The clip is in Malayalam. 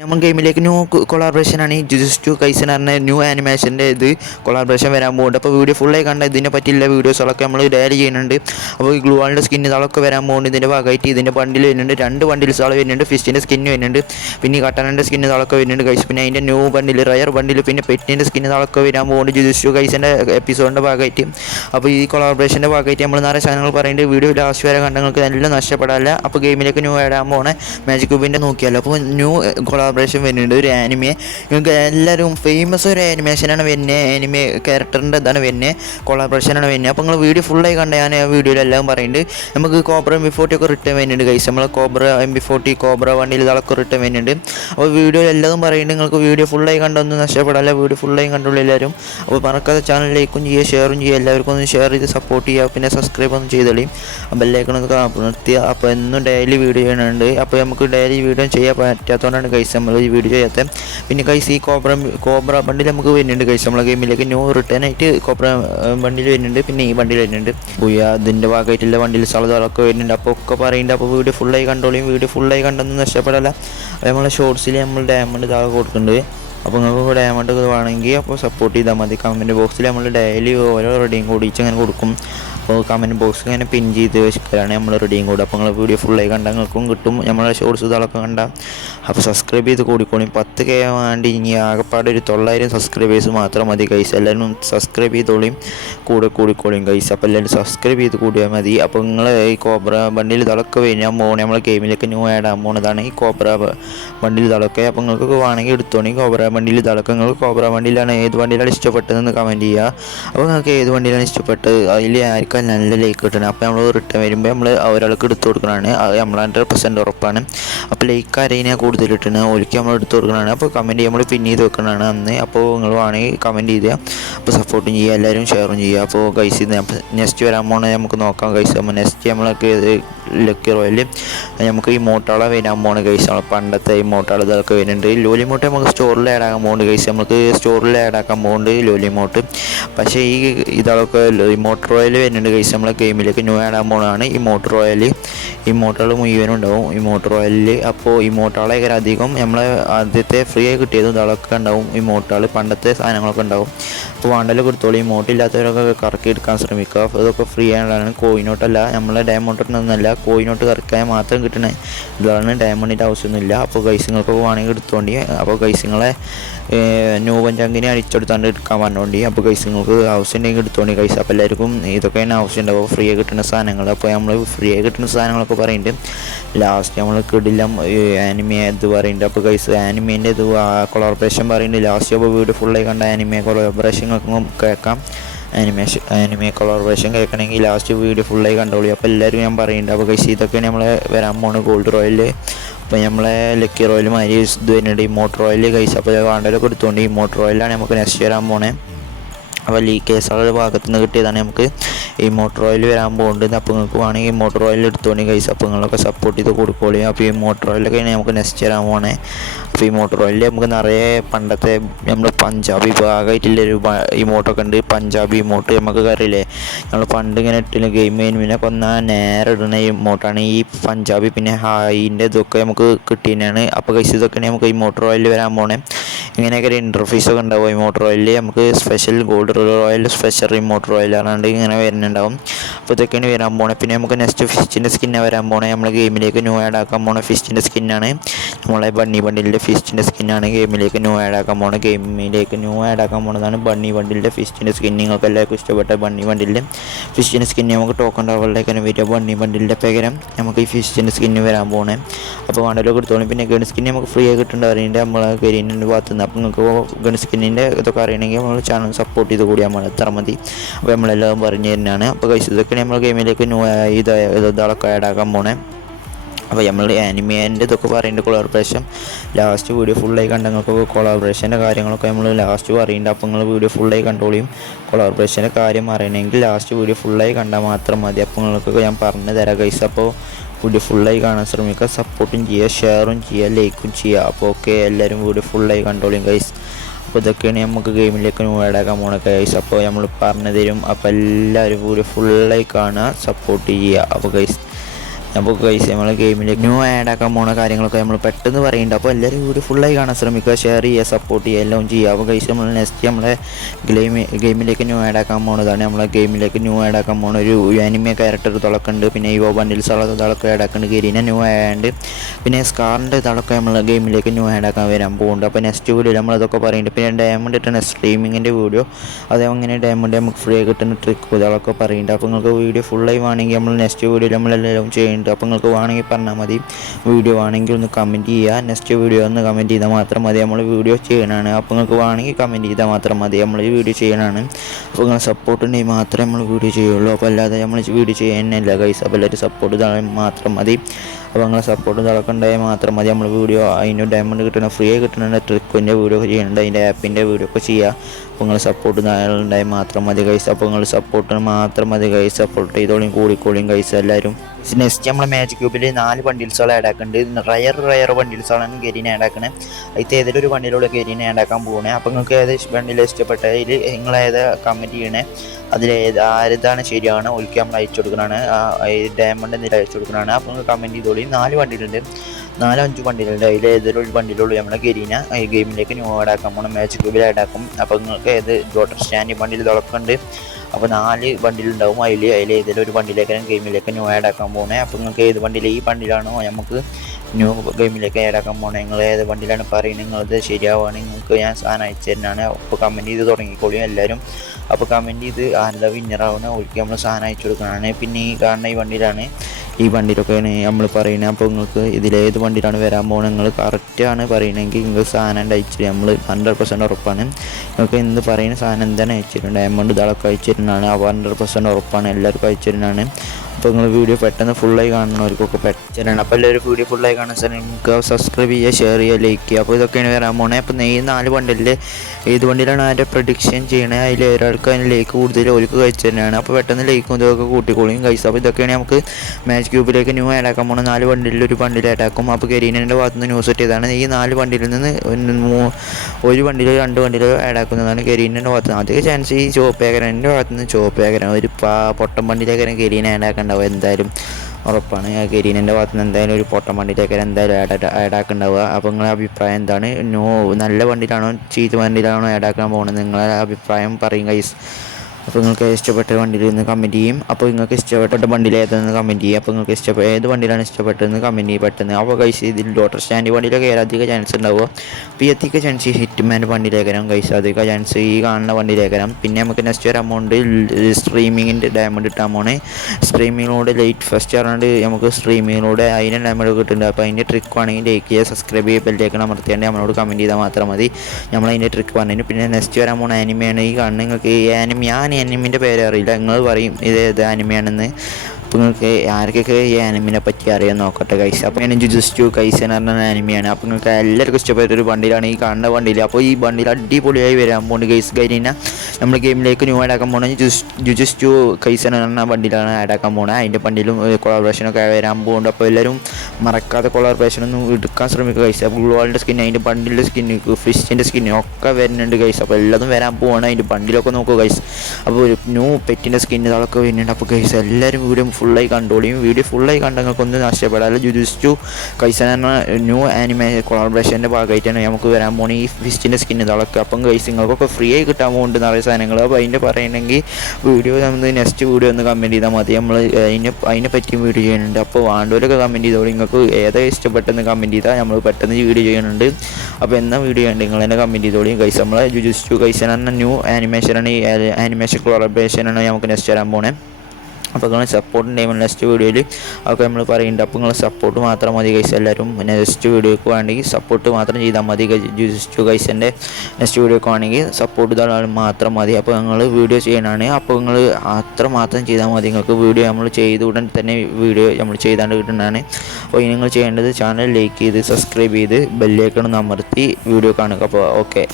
നമ്മൾ ഗെയിമിലേക്ക് ന്യൂ കൊളാബറേഷനാണ് ഈ ജുജുത്സു കൈസൻ പറഞ്ഞ ന്യൂ ആനിമേഷൻ്റെ കൊളാബറേഷൻ വരാൻ പോകുന്നുണ്ട്. അപ്പോൾ വീഡിയോ ഫുള്ളായി കണ്ട ഇതിനെ പറ്റിയുള്ള വീഡിയോസുകളൊക്കെ നമ്മൾ ഡയറി ചെയ്യുന്നുണ്ട്. അപ്പോൾ ഈ ഗ്ലൂവാളിൻ്റെ സ്കിന്ന് ഇതൊക്കെ വരാൻ പോകുന്നുണ്ട്. ഇതിൻ്റെ ഭാഗമായിട്ട് ഇതിൻ്റെ ബണ്ടിൽ വരുന്നുണ്ട്, 2 ബണ്ടിൽസ് വരുന്നുണ്ട്. ഫിഷിൻ്റെ സ്കിന്ന് വരുന്നുണ്ട്, പിന്നെ കട്ടനൻ്റെ സ്കിന്ന് ഇതൊക്കെ വരുന്നുണ്ട് കൈസ്. പിന്നെ അതിൻ്റെ ന്യൂ ബണ്ടിൽ, റയർ ബണ്ടിൽ, പിന്നെ പെറ്റിൻ്റെ സ്കിന്ന് ഇതൊക്കെ വരാൻ പോകുന്നുണ്ട് ജുജുത്സു കൈസൻ്റെ എപ്പിസോഡിൻ്റെ ഭാഗമായിട്ട്. അപ്പോൾ ഈ കൊളാബറേഷൻ്റെ ഭാഗമായിട്ട് നമ്മൾ നിറയെ സാധനങ്ങൾ പറയുന്നുണ്ട്. വീഡിയോ ലാസ്റ്റ് വരെ കണ്ടങ്ങൾക്ക് എല്ലാം നഷ്ടപ്പെടാല്ല. അപ്പോൾ ഗെയിമിലേക്ക് ന്യൂ ഇടാൻ പോകുന്ന മാജിക് ക്യൂബിൻ്റെ നോക്കിയാലോ. അപ്പോൾ ന്യൂ കൊളാബറേഷൻ വരുന്നുണ്ട്, ഒരു ആനിമെ. നിങ്ങൾക്ക് എല്ലാവരും ഫേമസ് ഒരു ആനിമേഷനാണ് വരുന്നത്, ആനിമെ ക്യാരക്ടറിൻ്റെ ഇതാണ് വരുന്നത്, കൊളാബറേഷനാണ് വരുന്നത്. അപ്പോൾ നിങ്ങൾ വീഡിയോ ഫുള്ളായി കണ്ട ഞാൻ ആ വീഡിയോയിലെല്ലാം പറയുന്നുണ്ട്. നമുക്ക് കോബ്ര MB40 ഒക്കെ റിട്ടേൺ വരുന്നുണ്ട് ഗൈസ്. നമ്മൾ കോബ്ര MB40 കോബ്ര വണ്ടിയിൽ ഇതൊക്കെ റിട്ടേൺ വരുന്നുണ്ട്. അപ്പോൾ വീഡിയോ എല്ലാതും പറയുന്നുണ്ട്. നിങ്ങൾക്ക് വീഡിയോ ഫുള്ളായി കണ്ടൊന്നും നഷ്ടപ്പെടാല്ല, വീഡിയോ ഫുള്ളായി കണ്ടുള്ളൂ എല്ലാവരും. അപ്പോൾ മറക്കാതെ ചാനൽ ലൈക്കും ചെയ്യുക, ഷെയറും ചെയ്യുക, എല്ലാവർക്കും ഒന്ന് ഷെയർ ചെയ്ത് സപ്പോർട്ട് ചെയ്യുക. പിന്നെ സബ്സ്ക്രൈബ് ഒന്നും ചെയ്തോളിയും. ബെല്ലൈക്കണൊക്കെ നിർത്തിയ. അപ്പോൾ എന്നും ഡെയിലി വീഡിയോ ചെയ്യുന്നുണ്ട്. അപ്പോൾ നമുക്ക് ഡെയിലി വീഡിയോ ചെയ്യാൻ പറ്റാത്തതുകൊണ്ടാണ് ഗൈസ് നമ്മൾ ഈ വീഡിയോ ചെയ്യാത്ത. പിന്നെ ഗൈസ് ഈ കോബ്ര ബണ്ടിൽ നമുക്ക് വരുന്നുണ്ട് ഗൈസ്. നമ്മളെ ഗെയിമിലേക്ക് ന്യൂ റിട്ടേൺ ആയിട്ട് കോബ്ര ബണ്ടിൽ വരുന്നുണ്ട്, പിന്നെ ഈ ബണ്ടിൽ വരുന്നുണ്ട്. അതിൻ്റെ ഭാഗമായിട്ടുള്ള ബണ്ടിൽ സ്ഥലങ്ങളൊക്കെ വരുന്നുണ്ട്. അപ്പോൾ ഒക്കെ പറയുന്നുണ്ട്. അപ്പോൾ വീഡിയോ ഫുള്ളായി കണ്ടോളിയും. വീഡിയോ ഫുള്ളായി കണ്ടൊന്നും നഷ്ടപ്പെടല്ല. അപ്പോൾ നമ്മളെ ഷോർട്സിൽ നമ്മൾ ഡയമണ്ട് താഴെ കൊടുക്കുന്നുണ്ട്. അപ്പോൾ നിങ്ങൾക്ക് ഡയമണ്ട് വേണമെങ്കിൽ അപ്പോൾ സപ്പോർട്ട് ചെയ്താൽ മതി. കമൻറ്റ് ബോക്സിൽ നമ്മൾ ഡെയിലി ഓരോ റെഡിയും കൂടിച്ച് അങ്ങനെ കൊടുക്കും. അപ്പോൾ കമൻറ്റ് ബോക്സ് ഇങ്ങനെ പിൻ ചെയ്ത് വെച്ചിട്ടാണ് നമ്മൾ റെഡിയും കൂടെ. അപ്പോൾ നിങ്ങൾ വീഡിയോ ഫുള്ളായി കണ്ടാൽ നിങ്ങൾക്കും കിട്ടും നമ്മളെ ഷോർട്സ് ഇതൊക്കെ കണ്ടാൽ. അപ്പോൾ സബ്സ്ക്രൈബ് ചെയ്ത് കൂടിക്കോളും. 10K വേണ്ടി ഇനി ആകെപ്പാടെ ഒരു 900 സബ്സ്ക്രൈബേഴ്സ് മാത്രം മതി ഗൈസ്. എല്ലാവരും സബ്സ്ക്രൈബ് ചെയ്തോളിയും, കൂടിക്കോളും ഗൈസ്. അപ്പോൾ എല്ലാവരും സബ്സ്ക്രൈബ് ചെയ്ത് കൂടിയാൽ മതി. അപ്പോൾ നിങ്ങൾ ഈ കോബ്ര ബണ്ടിൽ ഇതൊക്കെ വരാൻ പോകണേ, നമ്മളെ ഗെയിമിലേക്ക് ന്യൂ ആഡ് ആകാൻ പോകുന്നതാണ് ഈ കോബ്ര ബണ്ടിൽ ഇതൊക്കെ. അപ്പോൾ നിങ്ങൾക്ക് വേണമെങ്കിൽ എടുത്തോണി കോബ്ര ബണ്ടിൽ ഇതൊക്കെ. നിങ്ങൾക്ക് കോബ്ര വണ്ടിയിലാണ് ഏത് വണ്ടിയിലാണ് ഇഷ്ടപ്പെട്ടതെന്ന് കമൻറ്റ് ചെയ്യുക. അപ്പോൾ നിങ്ങൾക്ക് ഏത് വണ്ടിയിലാണ് ഇഷ്ടപ്പെട്ടത്, അതിൽ ആർക്കും നല്ല ലൈക്ക് കിട്ടണം. അപ്പോൾ നമ്മൾ റിട്ടേൺ വരുമ്പോൾ നമ്മൾ ഒരാൾക്ക് എടുത്തു കൊടുക്കണതാണ്, അത് നമ്മൾ 100% ഉറപ്പാണ്. അപ്പോൾ ലൈക്ക് ആരെയും കൂടുതൽ കിട്ടണം, ഒരിക്കൽ നമ്മൾ എടുത്തു കൊടുക്കണതാണ്. അപ്പോൾ കമൻറ്റ് ചെയ്യുമ്പോൾ പിന്നെ ചെയ്ത് വെക്കണതാണ് അന്ന്. അപ്പോൾ നിങ്ങൾ വേണമെങ്കിൽ കമൻറ്റ് ചെയ്യുക, അപ്പോൾ സപ്പോർട്ടും ചെയ്യുക, എല്ലാവരും ഷെയറും ചെയ്യുക. അപ്പോൾ ഗൈസ് നെക്സ്റ്റ് വരാൻ പോകണേ നമുക്ക് നോക്കാം ഗൈസ്. അപ്പോൾ നെക്സ്റ്റ് നമ്മൾക്ക് ലക്കി റോയൽ നമുക്ക് ഈ മോട്ടാള വരാൻ പോകണം ഗൈസ്. നമ്മൾ പണ്ടത്തെ ഈ മോട്ടാൾ ഇതൊക്കെ വരുന്നുണ്ട്. ലോലിമോട്ട് നമുക്ക് സ്റ്റോറിൽ ആഡ് ആക്കാൻ പോകുന്നുണ്ട് ഗൈസ്. നമുക്ക് സ്റ്റോറിൽ ആഡ് ആക്കാൻ പോകുന്നുണ്ട് ലോലിമോട്ട്. പക്ഷേ ഇതൊക്കെ മോട്ടർ റോയൽ വരുന്നുണ്ട് ഗൈസ്. നമ്മളെ ഗെയിമിലേക്ക് ന്യൂ ആഡ് ആകാൻ പോകുന്നതാണ് ഈ മോട്ടർ റോയൽ. ഈ മോട്ടോൾ മുഴുവനും ഉണ്ടാവും ഈ മോട്ടർ റോയലിൽ. അപ്പോൾ ഈ മോട്ടാളേക്കാൾ അധികം നമ്മളെ ആദ്യത്തെ ഫ്രീ ആയി കിട്ടിയതും ഇതൊക്കെ ഉണ്ടാവും. ഈ മോട്ടാൾ പണ്ടത്തെ സാധനങ്ങളൊക്കെ ഉണ്ടാവും. അപ്പോൾ വേണ്ടല്ലോ കൊടുത്തോളൂ. ഈ മോട്ടില്ലാത്തവരൊക്കെ കറക്കി എടുക്കാൻ ശ്രമിക്കുക. ഇതൊക്കെ ഫ്രീ ആയതാണ്, കോയിനോട്ടല്ല, നമ്മളെ ഡയമണ്ടൊന്നല്ല, കോയിനോട്ട് കറക്കാൻ മാത്രം കിട്ടണേ ഇതാണ്. ഡയമണ്ടിൻ്റെ ആവശ്യമൊന്നുമില്ല. അപ്പോൾ ഗൈസിങ്ങൾക്കൊക്കെ വേണമെങ്കിൽ എടുത്തോണ്ടി. അപ്പോൾ ഗൈസിങ്ങളെ ന്യൂ പഞ്ചാങ്കിനെ അടിച്ചെടുത്താണ്ട് എടുക്കാൻ പറഞ്ഞോണ്ടി. അപ്പോൾ ഗൈസിങ്ങൾക്ക് ആവശ്യമുണ്ടെങ്കിൽ എടുത്തോണ്ടി ഗൈസ്. അപ്പോൾ എല്ലാവർക്കും ഇതൊക്കെയാണ് ആവശ്യമുണ്ടാവും, ഫ്രീ ആയി കിട്ടുന്ന സാധനങ്ങൾ. അപ്പോൾ നമ്മൾ ഫ്രീ ആയി കിട്ടുന്ന സാധനങ്ങളൊക്കെ പറയുന്നുണ്ട്. ലാസ്റ്റ് നമ്മൾ കിടിലം ആനിമെ ഇത് പറയുന്നുണ്ട്. അപ്പോൾ ഗൈസ് ആനിമേൻ്റെ ഇത് കൊളാബറേഷൻ പറയുന്നുണ്ട് ലാസ്റ്റ്. അപ്പോൾ വീഡിയോ ഫുള്ളായി കണ്ട ആനിമെ കൊളാബറേഷൻ കേൾക്കാം. ആനിമെ കൊളാബറേഷൻ കേൾക്കണമെങ്കിൽ ലാസ്റ്റ് വീഡിയോ ഫുള്ളായി കണ്ടോളൂ. അപ്പോൾ എല്ലാവരും ഞാൻ പറയുന്നുണ്ട്. അപ്പോൾ ഗൈസ് ഇതൊക്കെയാണ് നമ്മളെ വരാൻ പോകുന്നത് ഗോൾഡ് റോയൽ. അപ്പോൾ നമ്മളെ ലക്കി റോയൽ മാതിരി ഇത് വരുന്നുണ്ട് ഈ മോട്ടർ റോയൽ ഗൈസ്. അപ്പോൾ വേണ്ടതൊക്കെ എടുത്തുകൊണ്ട് ഈ മോട്ടർ റോയലാണ് നമുക്ക് നെക്സ്റ്റ് വരാൻ പോണേ. അപ്പോൾ ലീക്കേഴ്സുകളുടെ ഭാഗത്തു നിന്ന് കിട്ടിയതാണ് നമുക്ക് ഈ മോട്ടർ ഓയിൽ വരാൻ പോകുന്നുണ്ട്. അപ്പോൾ നിങ്ങൾക്ക് വേണമെങ്കിൽ ഈ മോട്ടർ ഓയിൽ എടുത്തോണി ഗൈസ്. അപ്പോൾ നിങ്ങളൊക്കെ സപ്പോർട്ട് ചെയ്ത് കൊടുക്കോളി. അപ്പോൾ ഈ മോട്ടർ ഓയിലൊക്കെയാണ് നമുക്ക് നെക്സ്റ്റ് വരാൻ പോണേ. അപ്പോൾ ഈ മോട്ടർ ഓയിലിൽ നമുക്ക് നിറയെ പണ്ടത്തെ നമ്മൾ പഞ്ചാബി ഭാഗമായിട്ടുള്ളൊരു ഇമോട്ടൊക്കെ ഉണ്ട്. പഞ്ചാബി ഇമോട്ട് നമുക്ക് അറിയില്ലേ, നമ്മൾ പണ്ട് ഇങ്ങനെ ഇട്ടില്ല ഗെയിം പിന്നെ കൊന്നാൽ നേരെ ഇടുന്ന ഈ ഇമോട്ടാണ് ഈ പഞ്ചാബി. പിന്നെ ഹായിൻ്റെ ഇതൊക്കെ നമുക്ക് കിട്ടിയതാണ്. അപ്പോൾ ഗൈസ് ഇതൊക്കെയാണ് നമുക്ക് ഈ മോട്ടർ ഓയിലിൽ വരാൻ പോണേ. ഇങ്ങനെയൊക്കെ ഒരു ഇൻ്റർഫേസൊക്കെ ഉണ്ടാവും ഈ മോട്ടർ ഓയിലിൽ. നമുക്ക് special gold royal special motor ഓയിലാണ്ട് ഇങ്ങനെ വരുന്നുണ്ടാവും. അപ്പോൾ ഇതൊക്കെയാണ് വരാൻ പോണേ. പിന്നെ നമുക്ക് നെക്സ്റ്റ് ഫിഷിൻ്റെ സ്കിന്നാണ് വരാൻ പോണേ. നമ്മളെ ഗെയിമിലേക്ക് ന്യൂ ആഡ് ആക്കാൻ പോണ ഫിഷിൻ്റെ സ്കിന്നാണ്. നമ്മളെ ബണ്ണി ബണ്ടിലിൻ്റെ ഫിഷിൻ്റെ സ്കിന്നാണ് ഗെയിമിലേക്ക് ന്യൂ ആഡ് ആക്കാൻ പോണത്. ഗെയിമിലേക്ക് ന്യൂ ആഡ് ആക്കാൻ പോണതാണ് ബണ്ണി ബണ്ടിലിൻ്റെ ഫിഷിൻ്റെ സ്കിൻ. നിങ്ങൾക്ക് എല്ലാവർക്കും ഇഷ്ടപ്പെട്ട ബണ്ണി ബണ്ടിലിൻ്റെ ഫിഷിൻ്റെ സ്കിന്ന് നമുക്ക് ടോക്കൺ ടവറിലേക്കാണ് വരിക. ബണ്ണി ബണ്ടിലിൻ്റെ പകരം നമുക്ക് ഈ ഫിഷിൻ്റെ സ്കിന്ന് വരാൻ പോണേ. അപ്പോൾ വേണ്ടല്ലോ കൊടുത്തോളും. പിന്നെ ഗൺ സ്കിന്ന് നമുക്ക് ഫ്രീ ആയി കിട്ടുന്നുണ്ട് നമ്മളെ കരിയറിൻ്റെ ഭാഗത്ത് നിന്ന്. അപ്പോൾ നിങ്ങൾക്ക് ഗൺ സ്കിന്നിൻ്റെ ഇതൊക്കെ അറിയണമെങ്കിൽ നമ്മൾ ചാനൽ സപ്പോർട്ട് ചെയ്ത് കൂടിയാൽ മതി, എത്ര മതി. അപ്പോൾ നമ്മളെല്ലാം പറഞ്ഞു തരുന്നതാണ്. അപ്പോൾ കഴിച്ച് ഇതൊക്കെ നമ്മൾ ഗെയിമിലേക്ക് ന്യൂ ഇതൊക്കെ ആഡ് ആക്കാൻ പോണേ. അപ്പോൾ നമ്മൾ ആനിമേൻ്റെ ഇതൊക്കെ പറയുന്നുണ്ട് കൊളാബറേഷൻ. ലാസ്റ്റ് വീഡിയോ ഫുള്ളായി കണ്ടങ്ങൾക്ക് കൊളാബറേഷൻ്റെ കാര്യങ്ങളൊക്കെ നമ്മൾ ലാസ്റ്റ് പറയുന്നുണ്ട്. അപ്പോൾ നിങ്ങൾ വീഡിയോ ഫുള്ളായി കണ്ടോളിയും. കൊളാബറേഷൻ്റെ കാര്യം അറിയണമെങ്കിൽ ലാസ്റ്റ് വീഡിയോ ഫുള്ളായി കണ്ടാൽ മാത്രം മതി. അപ്പോൾ നിങ്ങൾക്കൊക്കെ ഞാൻ പറഞ്ഞു തരാം ഗൈസ്. അപ്പോൾ വീഡിയോ ഫുള്ളായി കാണാൻ ശ്രമിക്കുക, സപ്പോർട്ടും ചെയ്യുക, ഷെയറും ചെയ്യുക, ലൈക്കും ചെയ്യുക. അപ്പോൾ ഓക്കെ എല്ലാവരും വീഡിയോ ഫുള്ളായി കണ്ടോളിയും ഗൈസ്. അപ്പോൾ ഇതൊക്കെയാണ് നമുക്ക് ഗെയിമിലേക്ക് ആഡ് ആക്കാൻ പോണ ഗൈസ്. അപ്പോൾ നമ്മൾ പറഞ്ഞു തരും. അപ്പോൾ എല്ലാവരും വീഡിയോ ഫുള്ളായി കാണുക, സപ്പോർട്ട് ചെയ്യുക. അപ്പോൾ ഗൈസ് അപ്പോൾ ഗൈസ് നമ്മളെ ഗെയിമിലേക്ക് ന്യൂ ആഡ് ആക്കാൻ പോകുന്ന കാര്യങ്ങളൊക്കെ നമ്മൾ പെട്ടെന്ന് പറയുന്നുണ്ട്. അപ്പോൾ എല്ലാവരും വീഡിയോ ഫുള്ളായി കാണാൻ ശ്രമിക്കുക, ഷെയർ ചെയ്യുക, സപ്പോർട്ട് ചെയ്യുക, എല്ലാം ചെയ്യുക. അപ്പോൾ ഗൈസ് നമ്മൾ നെക്സ്റ്റ് നമ്മളെ ഗെയിമിലേക്ക് ന്യൂ ആഡ് ആക്കാൻ പോകുന്നതാണ്. നമ്മളെ ഗെയിമിലേക്ക് ന്യൂ ആഡ് ആക്കാൻ പോകുന്ന ഒരു ആനിമേ ക്യാരക്ടർ തുളക്കുന്നുണ്ട്. പിന്നെ ഇവോ ബണ്ടിൽസ് ഉള്ള തളക്കം ആഡ് ആക്കുന്നുണ്ട്. ഗെരീനെ ന്യൂ ആഡ്, പിന്നെ സ്കാറിൻ്റെ തളക്കം നമ്മൾ ഗെയിമിലേക്ക് ന്യൂ ആഡ് ആക്കാൻ വരാൻ പോകുന്നുണ്ട്. അപ്പോൾ നെക്സ്റ്റ് വീഡിയോ നമ്മളതൊക്കെ പറയുന്നുണ്ട്. പിന്നെ ഡയമണ്ട് ഇട്ടുന്ന സ്ട്രീമിങ്ങിൻ്റെ വീഡിയോ, അതേപോലെ ഡയമണ്ട് നമുക്ക് ഫ്രീ കിട്ടുന്ന ട്രിക്ക് ഇതൊക്കെ പറയുന്നുണ്ട്. അപ്പോൾ നിങ്ങൾക്ക് വീഡിയോ ഫുള്ളായി വേണമെങ്കിൽ നമ്മൾ നെക്സ്റ്റ് വീഡിയോ നമ്മളെല്ലാം ചെയ്യുന്നുണ്ട്. അപ്പോൾ നിങ്ങൾക്ക് വേണമെങ്കിൽ പറഞ്ഞാൽ മതി, വീഡിയോ ആണെങ്കിൽ ഒന്ന് കമൻറ്റ് ചെയ്യുക. നെക്സ്റ്റ് വീഡിയോ ഒന്ന് കമൻറ്റ് ചെയ്താൽ മാത്രം മതി, നമ്മൾ വീഡിയോ ചെയ്യണതാണ്. അപ്പോൾ നിങ്ങൾക്ക് വേണമെങ്കിൽ കമൻറ്റ് ചെയ്താൽ മാത്രം മതി, നമ്മൾ വീഡിയോ ചെയ്യണതാണ്. അപ്പോൾ നിങ്ങൾ സപ്പോർട്ട് ഉണ്ടെങ്കിൽ മാത്രമേ നമ്മൾ വീഡിയോ ചെയ്യുള്ളൂ. അപ്പോൾ അല്ലാതെ നമ്മൾ വീഡിയോ ചെയ്യാനല്ല ഗൈസ്. അപ്പോൾ എല്ലാവരും സപ്പോർട്ട് മാത്രം മതി. അപ്പോൾ നിങ്ങളെ സപ്പോർട്ട് ഇതൊക്കെ ഉണ്ടായാൽ മാത്രം മതി, നമ്മൾ വീഡിയോ അതിന് ഡയമണ്ട് കിട്ടുന്ന ഫ്രീ കിട്ടുന്ന ട്രിക്കിൻ്റെ വീഡിയോ ഒക്കെ ചെയ്യുന്നുണ്ട്, അതിൻ്റെ ആപ്പിൻ്റെ വീഡിയോ ഒക്കെ ചെയ്യുക. അപ്പോൾ നിങ്ങൾ സപ്പോർട്ട് ഉണ്ടായാൽ മാത്രം മതി ഗൈസ്. അപ്പോൾ നിങ്ങൾ സപ്പോർട്ട് മാത്രം മതി ഗൈസ്. സപ്പോർട്ട് ചെയ്തോളിയും കൂടിക്കോളിയും ഗൈസ് എല്ലാവരും. നെക്സ്റ്റ് നമ്മളെ മാജിക് ക്യൂബിൽ 4 ബണ്ടിൽസുകൾ ആഡ് ആക്കുന്നുണ്ട്. റയർ ബണ്ടിൽസുകളാണ് ഗെരീനെ ആഡ് ആക്കുന്നത്. അതിൽ ഏതൊരു ഒരു ബണ്ടിലുള്ള ഗെരീനെ ആഡ് ആക്കാൻ പോകുന്നത്. അപ്പോൾ നിങ്ങൾക്ക് ഏത് ബണ്ടിൽ ഇഷ്ടപ്പെട്ടതിൽ നിങ്ങൾ ഏത് കമൻറ്റ് ചെയ്യണേ, അതിൽ ആരതാണ് ശരിയാണ് ഒരിക്കൽ നമ്മൾ അയച്ചു കൊടുക്കുന്നതാണ്, ഡയമണ്ട് എന്തെങ്കിലും അയച്ചു കൊടുക്കുന്നതാണ്. അപ്പോൾ നിങ്ങൾ കമൻറ്റ് ചെയ്തോളി. 4 ബണ്ടിലുണ്ട്, 4-5 ബണ്ടിലുണ്ട്. അതിൽ ഏതൊരു ഒരു ബണ്ടിലുള്ളൂ നമ്മളെ ഗെരീന ഈ ഗെയിമിലേക്ക് ന്യൂ ആഡ് ആക്കാൻ പോകണം, മാജിക് ക്യൂബിൽ ആഡ് ആക്കും. അപ്പോൾ നിങ്ങൾക്ക് ഏത് ഡോട്ടർ സ്റ്റാൻഡ് ബണ്ടിൽ തുറക്കുന്നുണ്ട്. അപ്പോൾ 4 ബണ്ടിലുണ്ടാവും. അതിൽ ഏതെങ്കിലും ഒരു ബണ്ടിലേക്ക് ഗെയിമിലേക്ക് ന്യൂ ആഡ് ആക്കാൻ പോകുന്നത്. അപ്പോൾ നിങ്ങൾക്ക് ഏത് ബണ്ടിൽ ഈ ബണ്ടിലാണോ നമുക്ക് ന്യൂ ഗെയിമിലേക്ക് ആഡ് ആക്കാൻ പോകുന്നത്, നിങ്ങൾ ഏത് ബണ്ടിലാണ് പറയുന്നത്, നിങ്ങളത് ശരിയാവുകയാണെങ്കിൽ നിങ്ങൾക്ക് ഞാൻ സാധനം അയച്ചു തരുന്നതാണ്. അപ്പോൾ കമൻറ്റ് ചെയ്ത് തുടങ്ങിക്കോളിയും എല്ലാവരും. അപ്പോൾ കമൻറ്റ് ചെയ്ത് ആരുടെ വിന്നറാവുന്ന ഒരിക്കൽ നമ്മൾ സാധനം അയച്ചു കൊടുക്കുന്നതാണ്. പിന്നെ ഈ കാണുന്ന ഈ വണ്ടിയിലൊക്കെയാണ് നമ്മൾ പറയുന്നത്. അപ്പോൾ നിങ്ങൾക്ക് ഇതിലേത് വണ്ടിയിലാണ് വരാൻ പോകുന്നത് നിങ്ങൾ കറക്റ്റാണ് പറയുന്നതെങ്കിൽ നിങ്ങൾക്ക് സാധനം അയച്ചിട്ട് നമ്മൾ 100% ഉറപ്പാണ്. നിങ്ങൾക്ക് എന്ത് പറയുന്ന സാധനം എന്താണ് അയച്ചിട്ടുണ്ട്, എമൗണ്ട് ഇതാളൊക്കെ അയച്ചിരുന്നതാണ്. ആ 100% ഉറപ്പാണ്, എല്ലാവർക്കും അയച്ചിരുന്നതാണ്. അപ്പോൾ നിങ്ങൾ വീഡിയോ പെട്ടെന്ന് ഫുള്ളായി കാണുന്നവർക്കൊക്കെ പറ്റുന്നതാണ്. അപ്പോൾ എല്ലാവരും വീഡിയോ ഫുള്ളായി കാണാൻ നിങ്ങൾക്ക് സബ്സ്ക്രൈബ് ചെയ്യുക, ഷെയർ ചെയ്യുക, ലൈക്ക് ചെയ്യുക. അപ്പോൾ ഇതൊക്കെയാണ് വരാൻ പോകുന്നത്. അപ്പോൾ ഈ 4 ബണ്ടിൽ ഏത് വണ്ടിയിലാണ് അതിൻ്റെ പ്രൊഡിക്ഷൻ ചെയ്യണത്, അതിൽ ഒരാൾക്ക് അതിന് ലൈക്ക് കൂടുതൽ ഒരിക്കൽ കഴിച്ചു തന്നെയാണ്. അപ്പോൾ പെട്ടെന്ന് ലൈക്കും ഇതൊക്കെ കൂട്ടിക്കോളിയും കഴിച്ചു. അപ്പോൾ ഇതൊക്കെയാണ് നമുക്ക് മാച്ച് ക്യൂബിലേക്ക് ന്യൂ ആഡ് ആക്കാൻ പോകുന്നത്. 4 ബണ്ടിൽ ഒരു ബണ്ടിൽ ആഡ് ആക്കും. അപ്പോൾ ഗെരീനൻ്റെ ഭാഗത്ത് നിന്ന് ന്യൂസ് കിട്ടിയതാണ്. ഈ 4 ബണ്ടിൽ നിന്ന് ഒരു ബണ്ടിലോ 2 ബണ്ടിലോ ആഡ് ആക്കുന്നതാണ് ഗെരീനൻ്റെ ഭാഗത്ത് നിന്ന്. അധികം ചാൻസ് ഈ ചോപ്പേക്കരൻ്റെ ഭാഗത്ത് നിന്ന് ചോപ്പേക്കരൻ ഒരു പൊട്ടം ബണ്ടിലേക്കരം ഗെരീന ആഡ് ആക്കേണ്ടാവും എന്തായാലും ഉറപ്പാണ്. ഗെരീനൻ്റെ ഭാഗത്ത് നിന്ന് എന്തായാലും ഒരു പൊട്ടം വണ്ടിയിലേക്കാണ് എന്തായാലും ആഡ് ആക്കുന്നുണ്ടാവുക. അപ്പോൾ നിങ്ങളുടെ അഭിപ്രായം എന്താണ്, നല്ല വണ്ടിയിലാണോ ചീത്ത വണ്ടിയിലാണോ ആഡ് ആക്കാൻ പോകുന്നത്, നിങ്ങളുടെ അഭിപ്രായം പറയും ഗൈസ്. അപ്പോൾ നിങ്ങൾക്ക് ഇഷ്ടപ്പെട്ട വണ്ടിയിൽ നിന്ന് കമൻറ്റ് ചെയ്യും. അപ്പോൾ നിങ്ങൾക്ക് ഇഷ്ടപ്പെട്ട വണ്ടിയിൽ ഏതെന്ന് കമൻറ്റ് ചെയ്യും. അപ്പോൾ നിങ്ങൾക്ക് ഏത് വണ്ടിയിലാണ് ഇഷ്ടപ്പെട്ടതെന്ന് കമൻറ്റ് ചെയ്യും പെട്ടെന്ന്. അപ്പോൾ ഗൈസ് ഇതിൽ ഡോട്ടർ സ്റ്റാൻഡ് വണ്ടിയിലൊക്കെ അധികം ചാൻസ് ഉണ്ടാവുക. അപ്പോൾ അധികം ചാൻസ് ഈ ഹിറ്റ്മാൻ്റെ വണ്ടിയിലേക്കരം ഗൈസ്, അധികം ചാൻസ് ഈ കാണുന്ന വണ്ടിയിലേക്കരം. പിന്നെ നമുക്ക് നെക്സ്റ്റ് ഒരു എമൗണ്ട് സ്ട്രീമിങ്ങിൻ്റെ ഡയമണ്ട് ഇട്ടാൻ പോണേ. സ്ട്രീമിങ്ങിലൂടെ ലൈറ്റ് ഫസ്റ്റ് പറഞ്ഞിട്ട് നമുക്ക് സ്ട്രീമിങ്ങിലൂടെ അതിന് ഡയമണ്ട് കിട്ടുന്നുണ്ട്. അപ്പോൾ അതിൻ്റെ ട്രിക്ക് വേണമെങ്കിൽ ലൈക്ക് ചെയ്യുക, സബ്സ്ക്രൈബ് ചെയ്യുക, ബെല്ലേക്ക് അമർത്തിയാണ്ട് നമ്മളോട് കമൻറ്റ് ചെയ്താൽ മാത്രം മതി. നമ്മൾ അതിൻ്റെ ട്രിക്ക് പറഞ്ഞു. പിന്നെ നെക്സ്റ്റ് വരാൻ പോകുന്ന ആനിമയാണ് ഈ കാണുന്നത്. നിങ്ങൾക്ക് ഈ ആനിമിൻ്റെ പേര് അറിയില്ല, നിങ്ങൾ പറയും ഇത് ഏത് ആനിമയാണെന്ന്. അപ്പോൾ നിങ്ങൾക്ക് ആർക്കൊക്കെ ഈ ആനിമിനെ പറ്റി അറിയാൻ നോക്കട്ടെ ഗൈസ്. അപ്പോൾ ഞാൻ ജുജുത്സു കൈസൻ എന്ന് പറഞ്ഞ ആനിമയാണ്. അപ്പോൾ നിങ്ങൾക്ക് എല്ലാവർക്കും ഇഷ്ടപ്പെട്ടൊരു വണ്ടിയിലാണ് ഈ കാണുന്ന വണ്ടിയിൽ. അപ്പോൾ ഈ വണ്ടിയിൽ അടിപൊളിയായി വരാൻ പോകുന്നത് ഗൈസ്. ഗൈരീന നമ്മൾ ഗെയിമിലേക്ക് ന്യൂ ആഡ് ആക്കാൻ പോകുന്നത് ജുജുത്സു കൈസൻ എന്ന വണ്ടിയിലാണ് ആഡ് ആക്കാൻ പോകുന്നത്. അതിൻ്റെ വണ്ടിയിലും കൊളാബറേഷനൊക്കെ വരാൻ പോകുന്നുണ്ട്. അപ്പോൾ എല്ലാവരും മറക്കാതെ കൊളാബറേഷനൊന്നും എടുക്കാൻ ശ്രമിക്കുക ഗൈസ്. അപ്പോൾ ഗ്ലോവാളിൻ്റെ സ്കിൻ, അതിൻ്റെ ബണ്ടിൻ്റെ സ്കിന്ന്, ഫിഷിൻ്റെ സ്കിന്ന് ഒക്കെ വരുന്നുണ്ട് ഗൈസ്. അപ്പോൾ എല്ലാതും വരാൻ പോവാണ്. അതിൻ്റെ ബണ്ടിലൊക്കെ നോക്കുക ഗൈസ്. അപ്പോൾ ഒരു ന്യൂ പെറ്റിൻ്റെ സ്കിന്ന് അതൊക്കെ വരുന്നുണ്ട്. അപ്പോൾ ഗൈസ് എല്ലാവരും വീഡിയോ ഫുള്ളായി കണ്ടോളിയും. വീഡിയോ ഫുള്ളായി കണ്ടാൽ നിങ്ങൾക്കൊന്നും നഷ്ടപ്പെടാതെ. ജുജുത്സു കൈസൻ എന്ന ന്യൂ ആനിമേ കൊളാബറേഷൻ്റെ ഭാഗമായിട്ടാണ് നമുക്ക് വരാൻ പോകുന്നത് ഈ ഫിഷിൻ്റെ സ്കിന്ന് ഇതൊക്കെ. അപ്പം ഗൈസ് നിങ്ങൾക്കൊക്കെ ഫ്രീ ആയി കിട്ടാൻ പോകുന്നുണ്ട് നിറയെ സാധനങ്ങൾ. അപ്പോൾ അതിൻ്റെ പറയണമെങ്കിൽ വീഡിയോ നമ്മൾ നെക്സ്റ്റ് വീഡിയോ ഒന്ന് കമൻറ്റ് ചെയ്താൽ മതി. നമ്മൾ അതിനെ പറ്റിയും വീഡിയോ ചെയ്യുന്നുണ്ട്. അപ്പോൾ വേണ്ടവരൊക്കെ കമൻറ്റ് ചെയ്തോളൂ. നിങ്ങൾക്ക് ഏതാ ഇഷ്ടപ്പെട്ടെന്ന് കമൻറ്റ് ചെയ്താൽ നമ്മൾ പെട്ടെന്ന് വീഡിയോ ചെയ്യുന്നുണ്ട്. അപ്പോൾ എന്നാ വീഡിയോ ഉണ്ട് നിങ്ങൾ തന്നെ കമൻറ്റ് ചെയ്തോളൂ ഗൈസ്. നമ്മൾ ജുജുത്സു കൈസൻ എന്ന ന്യൂ ആനിമേഷനാണ്, ഈ ആനിമേഷൻ കൊളാബറേഷനാണ് നമുക്ക് നെക്സ്റ്റ് വരാൻ പോണേ. അപ്പോൾ നിങ്ങൾ സപ്പോർട്ട് ഉണ്ടാകുമ്പോൾ നെക്സ്റ്റ് വീഡിയോയിൽ ഒക്കെ നമ്മൾ പറയുന്നുണ്ട്. അപ്പോൾ നിങ്ങൾ സപ്പോർട്ട് മാത്രം മതി ഗൈസ്. എല്ലാവരും നെക്സ്റ്റ് വീഡിയോക്ക് വേണമെങ്കിൽ സപ്പോർട്ട് മാത്രം ചെയ്താൽ മതി. ജുജുത്സു കൈസൻ്റെ നെക്സ്റ്റ് വീഡിയോക്ക് വേണമെങ്കിൽ സപ്പോർട്ട് ചെയ്താൽ മാത്രം മതി. അപ്പോൾ നിങ്ങൾ വീഡിയോ ചെയ്യണതാണ്. അപ്പോൾ നിങ്ങൾ അത്ര മാത്രം ചെയ്താൽ മതി. നിങ്ങൾക്ക് വീഡിയോ നമ്മൾ ചെയ്ത് ഉടൻ തന്നെ വീഡിയോ നമ്മൾ ചെയ്താണ്ട് കിട്ടുന്നതാണ്. അപ്പോൾ നിങ്ങൾ ചെയ്യേണ്ടത് ചാനൽ ലൈക്ക് ചെയ്ത് സബ്സ്ക്രൈബ് ചെയ്ത് ബെല്ലേക്കണം അമർത്തി വീഡിയോ കാണുക. അപ്പോൾ ഓക്കെ.